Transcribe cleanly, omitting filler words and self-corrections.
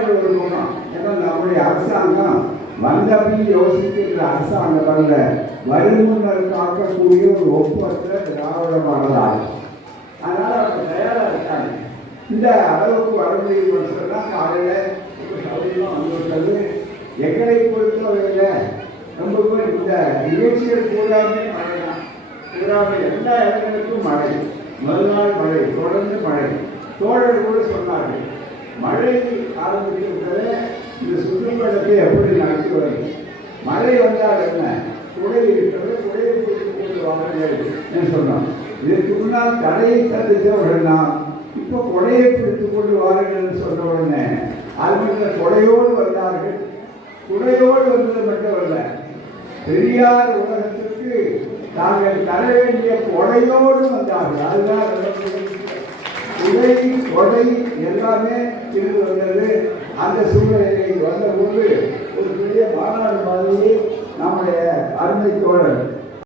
அதிகாரிகள் ஒரு பக்கம், ஏன்னா நம்முடைய அரசாங்கம் வந்தபடி யோசிக்கின்ற அரசாங்கம் அல்ல, வருமுன்னர் காக்கக்கூடிய ஒரு ஒப்பற்ற திராவிட மாடல். அதனால அவங்க தயாரா இருக்காங்க. இந்த அளவுக்கு வர முடியும் சொன்னா காலையில் சௌகரியமாக வந்துவிட்டது. எங்களை பொறுத்தவரையில் ரொம்ப இந்த நிகழ்ச்சிகள் பூராமே மழை தான். பூராமே எல்லா இடங்களுக்கும் மழை, முதல் நாள் மழை, தொடர்ந்து மழை. தோழர் கூட சொன்னார்கள், மழை ஆரம்பிக்கிறது இந்த சுற்றுப்பயணத்தை எப்படி நடத்தி வரும். மழை வந்தால் என்ன, குடை இருக்கிறது, குடையை பிடித்துக் கொண்டு வாருங்கள் சொன்னோம். இதற்கு முன்னால் கடையை சந்தித்தவர்கள்னா இப்போ கொடையை பிடித்துக் கொண்டு வாருங்கள் சொன்ன உடனே அது கொடையோடு வந்தார்கள். குடையோடு வந்தது மட்டுமல்ல, பெரியார் உலகத்திற்கு தாங்கள் தர வேண்டிய கொடையோடு வந்தார்கள். அதுதான் உடை கொடை எல்லாமே இருந்து வந்தது. அந்த சூழ்நிலையில் வந்தபோது ஒரு பெரிய மாநாடு மாதிரி நம்முடைய அருமை தோழர்